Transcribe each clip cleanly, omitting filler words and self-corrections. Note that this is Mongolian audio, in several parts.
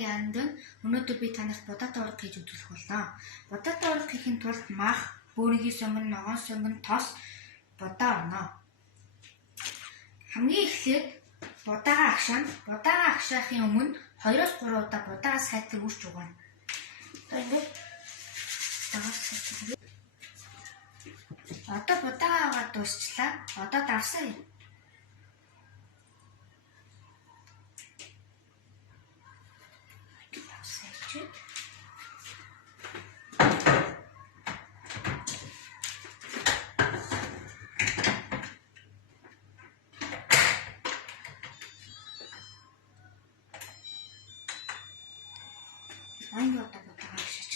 сайгийн анд өнөөдөр би танарт будаатай ураг хийж үзүүлэх болно. Будаатай ураг хийхин тулд мах, бөөрийнхий сонгон, ногоон сонгон, тос, будаа орно. Хамгийн эхлээд будаагаа агшаана. Будаагаа агшаахын өмнө 2-3 удаа будаагаа сайтар үрж угаана. Одоо ингээд одоо будаагаа дуусчлаа. Одоо давсаа юм. Англи одоо будаа агшиж.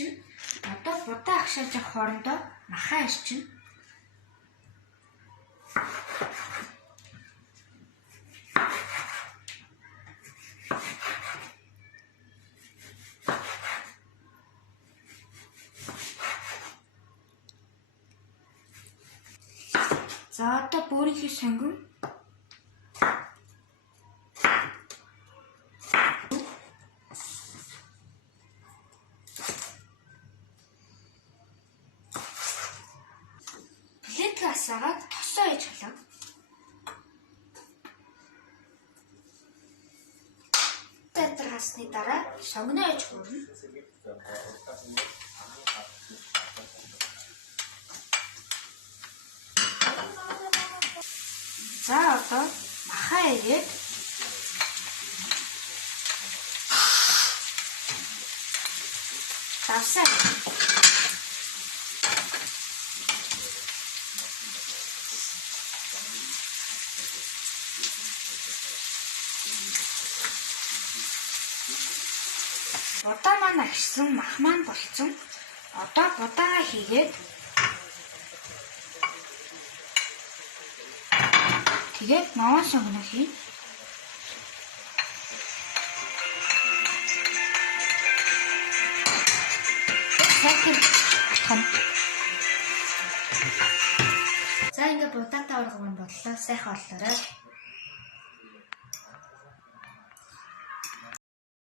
Одоо будаа агшааж явах хоорондоо махаа ирчин. За одоо бөөрийнхий сонгон плетгээ асаагаад тосоо ээж халаа. Тэдэр хасны дараа сонгоноо ээж хуурна. За одоо махаа ирээд давсаа. Будаа маань агшсан, мах маань болцсон. Одоо будаагаа хийгээд тэгээд ногоон сонгоноо хий. За ингээд будаатай ургамал бодлоо. Сайхан боллоо.